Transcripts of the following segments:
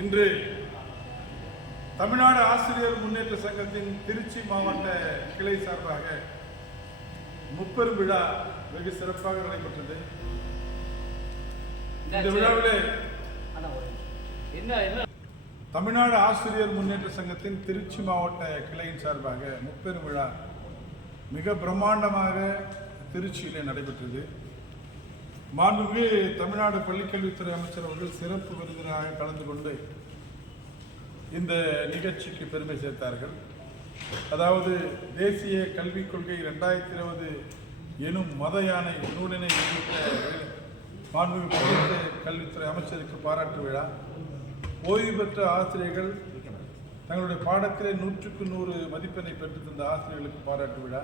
இன்று தமிழ்நாடு ஆசிரியர் முன்னேற்ற சங்கத்தின் திருச்சி மாவட்ட கிளை சார்பாக முப்பெரும் விழா வெகு சிறப்பாக நடைபெற்றது. இந்த விழாவிலே என்ன என்ன தமிழ்நாடு ஆசிரியர் முன்னேற்ற சங்கத்தின் திருச்சி மாவட்ட கிளையின் சார்பாக முப்பெரும் விழா மிக பிரம்மாண்டமாக திருச்சியில் நடைபெற்றது. மாண்புமிகு தமிழ்நாடு பள்ளிக்கல்வித்துறை அமைச்சர் அவர்கள் சிறப்பு விருந்தினராக கலந்து கொண்டு இந்த நிகழ்ச்சிக்கு பெருமை சேர்த்தார்கள். அதாவது தேசிய கல்விக் கொள்கை ரெண்டாயிரத்தி இருபது எனும் மத யானை நூலினை வெளியிட்ட மாண்புமிகு கல்வித்துறை அமைச்சருக்கு பாராட்டு விழா. ஓய்வு பெற்ற ஆசிரியர்கள் தங்களுடைய பாடத்திலே நூற்றுக்கு நூறு மதிப்பெண்ணை பெற்று தந்த ஆசிரியர்களுக்கு பாராட்டு விழா.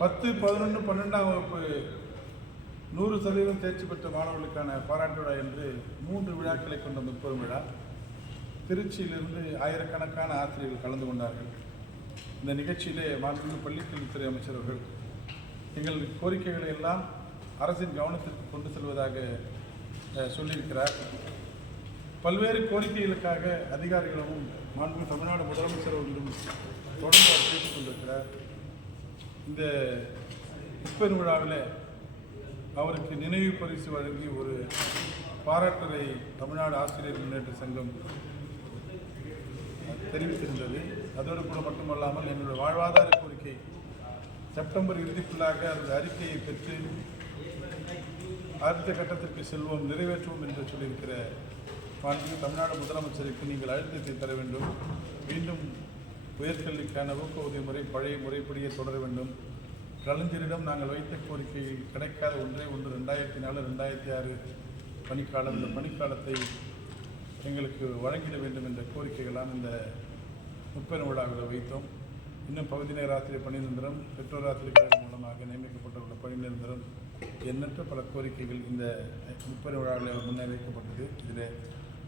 பத்து பதினொன்று பன்னெண்டாம் வகுப்பு நூறு சதவீதம் தேர்ச்சி பெற்ற மாணவர்களுக்கான பாராட்டு விழா என்று மூன்று விழாக்களை கொண்ட முப்பெரும் விழா. திருச்சியிலிருந்து ஆயிரக்கணக்கான ஆசிரியர்கள் கலந்து கொண்டார்கள். இந்த நிகழ்ச்சியிலே மாண்புமிகு பள்ளிக்கல்வித்துறை அமைச்சர் அவர்கள் எங்கள் கோரிக்கைகளை எல்லாம் அரசின் கவனத்திற்கு கொண்டு செல்வதாக சொல்லியிருக்கிறார். பல்வேறு கோரிக்கைகளுக்காக அதிகாரிகளும் மாண்பு தமிழ்நாடு முதலமைச்சர் அவர்களும் தொடர்ந்து அவர் பேசிக் கொண்டிருக்கிறார். இந்த முப்பெரும் விழாவில் அவருக்கு நினைவு பரிசு வழங்கி ஒரு பாராட்டுரை தமிழ்நாடு ஆசிரியர் முன்னேற்ற சங்கம் தெரிவித்திருந்தது. அதோடு கூட மட்டுமல்லாமல் என்னுடைய வாழ்வாதார கோரிக்கை செப்டம்பர் இறுதிக்குள்ளாக அந்த அறிக்கையை பெற்று அடுத்த கட்டத்திற்கு செல்வோம் நிறைவேற்றுவோம் என்று சொல்லியிருக்கிற மாண்புமிகு தமிழ்நாடு முதலமைச்சருக்கு நீங்கள் அழுத்தத்தை தர வேண்டும். மீண்டும் உயர்கல்விக்கான ஊக்க முறை பழைய முறைப்படியே தொடர வேண்டும். கலைஞரிடம் நாங்கள் வைத்த கோரிக்கையில் கிடைக்காத ஒன்றே ஒன்று. ரெண்டாயிரத்தி நாலு ரெண்டாயிரத்தி ஆறு பணிக்காலம் இந்த பணிக்காலத்தை எங்களுக்கு வழங்கிட வேண்டும் என்ற கோரிக்கைகளாம் இந்த முப்பெரும் விழாவில் வைத்தோம். இன்னும் பகுதி நேர ஆசிரியர் பணி நிரந்தரம் பெற்றோர் ஆசிரியர் மூலமாக நியமிக்கப்பட்டுள்ள பணி நிரந்தரம் எண்ணற்ற பல கோரிக்கைகள் இந்த முப்பெரும் விழாவில் முன்னே வைக்கப்பட்டது இதில்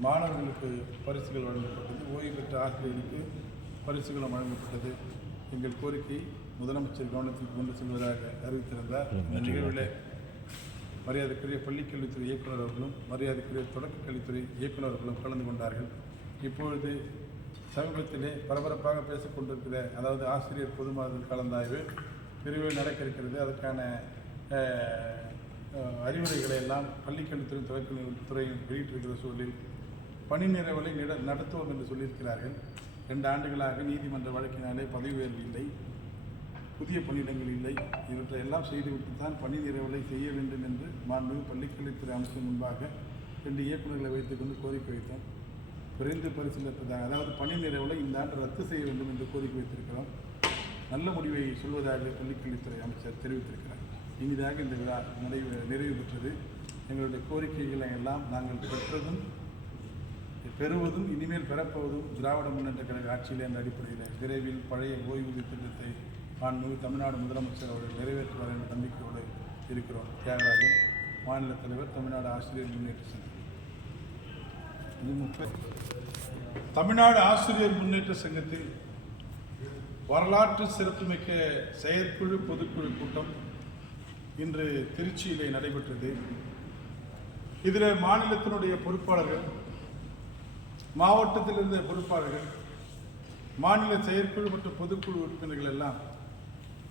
மாணவர்களுக்கு பரிசுகள் வழங்கப்பட்டது. ஓய்வு பெற்ற ஆசிரியருக்கு பரிசுகளும் வழங்கப்பட்டது. எங்கள் கோரிக்கை முதலமைச்சர் கவனத்திற்கு கொண்டு செல்வதாக அறிவித்திருந்தார். இந்த நிகழ்வில் மரியாதைக்குரிய பள்ளிக்கல்வித்துறை இயக்குனர் அவர்களும் மரியாதைக்குரிய தொடக்கக் கல்வித்துறை இயக்குனர் அவர்களும் கலந்து கொண்டார்கள். இப்பொழுது சமீபத்திலே பரபரப்பாக பேசிக் கொண்டிருக்கிற அதாவது ஆசிரியர் பொதுமாதல் கலந்தாய்வு பிரிவில் நடக்க இருக்கிறது. அதற்கான அறிவுரைகளை எல்லாம் பள்ளிக்கல்வித்துறை தொடக்கத்துறை வெளியிட்டிருக்கிற சூழலில் பணி நிறைவலை நிட- நடத்துவோம் என்று சொல்லியிருக்கிறார்கள். ரெண்டு ஆண்டுகளாக நீதிமன்ற வழக்கினாலே பதவி உயர்வு இல்லை. புதிய பணியிடங்கள் இல்லை. இவற்றை எல்லாம் செய்துவிட்டு தான் பணி நிறைவலை செய்ய வேண்டும் என்று மாண்பு பள்ளிக்கல்வித்துறை அமைச்சர் முன்பாக ரெண்டு இயக்குநர்களை வைத்துக்கொண்டு கோரிக்கை வைத்தோம். விரைந்து பரிசீலிப்பதாக அதாவது பணி நிறைவலை இந்த ஆண்டு ரத்து செய்ய வேண்டும் என்று கோரிக்கை வைத்திருக்கிறோம். நல்ல முடிவை சொல்வதாக பள்ளிக்கல்வித்துறை அமைச்சர் தெரிவித்திருக்கிறார். இனிதாக இந்த விழா நிறைவு நிறைவு பெற்றது. எங்களுடைய கோரிக்கைகளை எல்லாம் நாங்கள் பெற்றதும் பெறுவதும் இனிமேல் பெறப்போவதும் திராவிட முன்னேற்ற கழக ஆட்சியில் என்ற அடிப்படையில் விரைவில் பழைய ஓய்வூதிய திட்டத்தை மாண்புமிகு தமிழ்நாடு முதலமைச்சர் அவர்கள் நிறைவேற்றுவார் என்ற நம்பிக்கையோடு இருக்கிறோம். தியாகராஜன் மாநில தலைவர் தமிழ்நாடு ஆசிரியர் முன்னேற்ற சங்கம். இது முப்பது தமிழ்நாடு ஆசிரியர் முன்னேற்ற சங்கத்தில் வரலாற்று சிறப்புமிக்க செயற்குழு பொதுக்குழு கூட்டம் இன்று திருச்சியிலே நடைபெற்றது. இதில் மாநிலத்தினுடைய பொறுப்பாளர்கள் மாவட்டத்தில் இருந்த பொறுப்பாளர்கள் மாநில செயற்குழு மற்றும் பொதுக்குழு உறுப்பினர்கள் எல்லாம்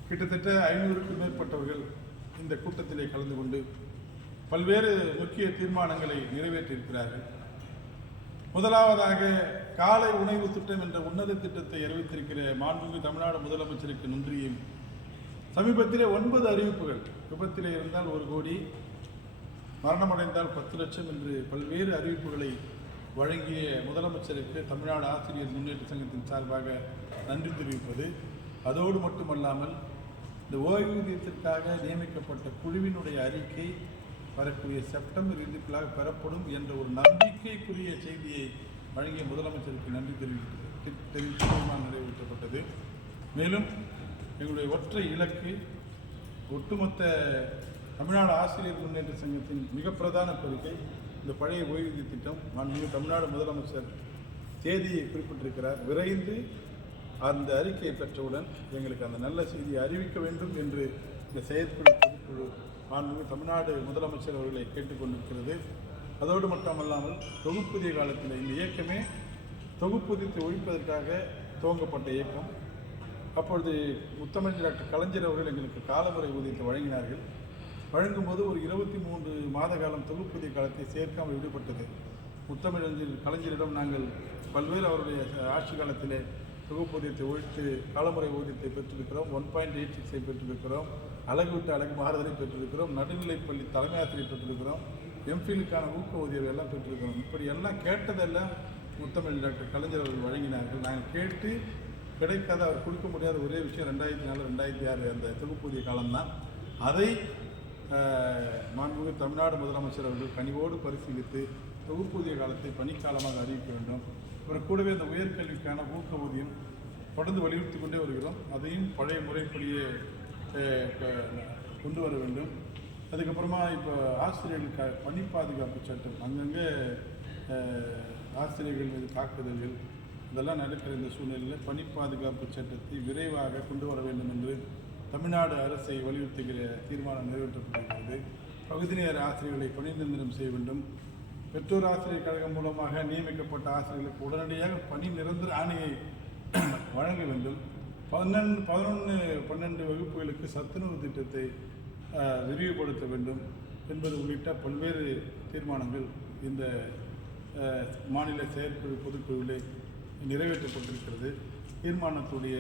கிட்டத்தட்ட ஐநூறுக்கும் மேற்பட்டவர்கள் இந்த கூட்டத்திலே கலந்து கொண்டு பல்வேறு முக்கிய தீர்மானங்களை நிறைவேற்றியிருக்கிறார்கள். முதலாவதாக காலை உணவு திட்டம் என்ற உன்னத திட்டத்தை அறிவித்திருக்கிற மாண்புமிகு தமிழ்நாடு முதலமைச்சருக்கு நன்றியும் சமீபத்திலே ஒன்பது அறிவிப்புகள் விபத்திலே இருந்தால் ஒரு கோடி மரணமடைந்தால் பத்து லட்சம் என்று பல்வேறு அறிவிப்புகளை வழங்கிய முதலமைச்சருக்கு தமிழ்நாடு ஆசிரியர் முன்னேற்ற சங்கத்தின் சார்பாக நன்றி தெரிவிப்பது. அதோடு மட்டுமல்லாமல் இந்த ஓய்வூதியத்திற்காக நியமிக்கப்பட்ட குழுவினுடைய அறிக்கை வரக்கூடிய செப்டம்பர் இறுதிக்குள்ளாக பெறப்படும் என்ற ஒரு நம்பிக்கைக்குரிய செய்தியை வழங்கிய முதலமைச்சருக்கு நன்றி தெரிவித்து தெரிவித்து தீர்மானம் நிறைவேற்றப்பட்டது மேலும் எங்களுடைய ஒற்றை இலக்கு ஒட்டுமொத்த தமிழ்நாடு ஆசிரியர் முன்னேற்ற சங்கத்தின் மிக பிரதான கோரிக்கை இந்த பழைய ஓய்வூதிய திட்டம் மாண்புமிகு தமிழ்நாடு முதலமைச்சர் தேதியை குறிப்பிட்டிருக்கிறார். விரைந்து அந்த அறிக்கையை பெற்றவுடன் எங்களுக்கு அந்த நல்ல செய்தியை அறிவிக்க வேண்டும் என்று இந்த செயற்குழு பொதுக்குழு மாண்புமிகு தமிழ்நாடு முதலமைச்சர் அவர்களை கேட்டுக்கொண்டிருக்கிறது. அதோடு மட்டுமல்லாமல் தொகுப்புதிய காலத்தில் இந்த இயக்கமே தொகுப்புதியத்தை ஒழிப்பதற்காக துவங்கப்பட்ட இயக்கம். அப்பொழுது முத்தமிழ் டாக்டர் கலைஞர் அவர்கள் எங்களுக்கு காலமுறை ஊதியத்தை வழங்கினார்கள். வழங்கும்போது ஒரு இருபத்தி மூன்று மாத காலம் தொகுப்புதிய காலத்தை சேர்க்காமல் விடுபட்டது. முத்தமிழஞ்சில் கலைஞரிடம் நாங்கள் பல்வேறு அவருடைய ஆட்சி காலத்திலே தொகுப்பூதியத்தை ஒழித்து காலமுறை ஊதியத்தை பெற்றிருக்கிறோம். ஒன் பாயிண்ட் எயிட் சிக்ஸை பெற்றிருக்கிறோம். அழகு விட்டு அழகு மாறுதலை பெற்றிருக்கிறோம். நடுநிலைப்பள்ளி தலைமை ஆசிரியர் பெற்றிருக்கிறோம். எம்ஃபிலுக்கான ஊக்க ஊதியம் எல்லாம் பெற்றிருக்கிறோம். இப்படி எல்லாம் கேட்டதெல்லாம் முத்தமிழ் டாக்டர் கலைஞர் அவர்கள் வழங்கினார்கள். நாங்கள் கேட்டு கிடைக்காத அவர் கொடுக்க முடியாத ஒரே விஷயம் ரெண்டாயிரத்தி நாலு ரெண்டாயிரத்தி ஆறு அந்த தொகுப்பூதிய காலம்தான். அதை மாண்புமிகு தமிழ்நாடு முதலமைச்சர் அவர்கள் கனிவோடு பரிசீலித்து தொகுப்பூதிய காலத்தை பணிக்காலமாக அறிவிக்க வேண்டும். அப்புறம் கூடவே அந்த உயர்கல்விக்கான ஊக்க ஊதியம் தொடர்ந்து வலியுறுத்தி கொண்டே வருகிறோம். அதையும் பழைய முறைப்படியே க- கொண்டு வர வேண்டும். அதுக்கப்புறமா இப்போ ஆசிரியர்களுக்கு பணி பாதுகாப்பு சட்டம் அங்கங்கே ஆசிரியர்கள் மீது தாக்குதல்கள் இதெல்லாம் நடக்கிற இந்த சூழ்நிலையில் பணி பாதுகாப்பு சட்டத்தை விரைவாக கொண்டு வர வேண்டும் என்று தமிழ்நாடு அரசை வலியுறுத்துகிற தீர்மானம் நிறைவேற்றப்பட்டிருக்கிறது. பகுதி நேர ஆசிரியர்களை பணி நிரந்தரம் செய்ய வேண்டும். பெற்றோர் ஆசிரியர் கழகம் மூலமாக நியமிக்கப்பட்ட ஆசிரியர்களுக்கு உடனடியாக பணி நிரந்தர ஆணையை வழங்க வேண்டும். பன்னெண்டு பதினொன்று பன்னெண்டு வகுப்புகளுக்கு சத்துணவு திட்டத்தை விரிவுபடுத்த வேண்டும் என்பது உள்ளிட்ட பல்வேறு தீர்மானங்கள் இந்த மாநில செயற்குழு பொதுக்குழுவிலே நிறைவேற்றப்பட்டிருக்கிறது. தீர்மானத்துடைய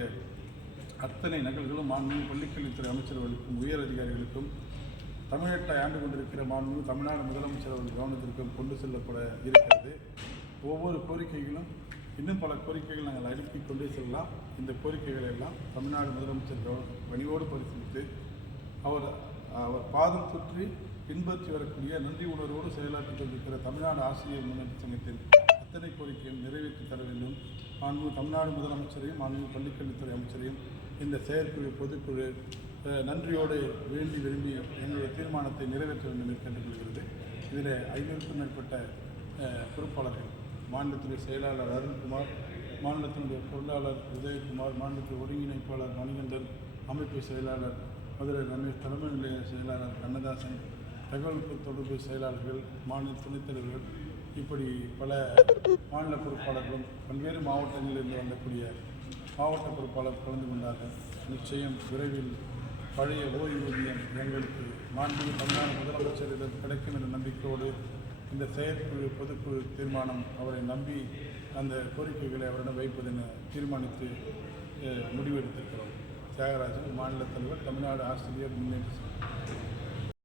அத்தனை நகல்களும் மாண்புமிகு பள்ளிக்கல்வித்துறை அமைச்சர்களுக்கும் உயர் அதிகாரிகளுக்கும் தமிழகத்தை ஆண்டு கொண்டிருக்கிற மாண்புமிகு தமிழ்நாடு முதலமைச்சர் அவர்கள் கவனத்திற்கும் கொண்டு செல்லப்பட இருக்கிறது. ஒவ்வொரு கோரிக்கைகளும் இன்னும் பல கோரிக்கைகள் நாங்கள் அடுக்கிக் கொண்டே செல்லலாம். இந்த கோரிக்கைகளை எல்லாம் தமிழ்நாடு முதலமைச்சர் பணிவோடு பரிசீலித்து அவர் அவர் பாதம் சுற்றி பின்பற்றி வரக்கூடிய நன்றி உணர்வோடு செயலாற்றிக் கொண்டிருக்கிற தமிழ்நாடு ஆசிரியர் முன்னேற்ற சங்கத்தின் அத்தனை கோரிக்கையும் நிறைவேற்றி தர வேண்டும். மாண்பு தமிழ்நாடு முதலமைச்சரையும் மாண்பு பள்ளிக்கல்வித்துறை அமைச்சரையும் இந்த செயற்குழு பொதுக்குழு நன்றியோடு வேண்டி விரும்பி எங்களுடைய தீர்மானத்தை நிறைவேற்ற வேண்டும் என்று கேட்டுக்கொள்கிறது. இதில் ஐநூறுக்கும் மேற்பட்ட பொறுப்பாளர்கள் மாநிலத்தினுடைய செயலாளர் அருண்குமார் மாநிலத்தினுடைய பொருளாளர் உதயகுமார் மாநிலத்தின் ஒருங்கிணைப்பாளர் மணிகண்டன் அமைப்பு செயலாளர் மதுரை ரமேஷ் தலைமை நிலைய செயலாளர் கண்ணதாசன் தகவல் தொடர்பு செயலாளர்கள் மாநில துணைத் தலைவர்கள் இப்படி பல மாநில பொறுப்பாளர்களும் பல்வேறு மாவட்டங்களிலிருந்து வந்தக்கூடிய மாவட்ட பொறுப்பாளர் கலந்து கொண்டார்கள். நிச்சயம் விரைவில் பழைய ஓய்வூதியம் எங்களுக்கு மாண்புமிகு தமிழ்நாடு முதலமைச்சரிடம் கிடைக்கும் என்ற நம்பிக்கையோடு இந்த செயற்குழு பொதுக்குழு தீர்மானம் அவரை நம்பி அந்த கோரிக்கைகளை அவரிடம் வைப்பதென தீர்மானித்து முடிவெடுத்திருக்கிறோம். தியாகராஜன் மாநில தலைவர் தமிழ்நாடு ஆசிரியர் முன்னேற்ற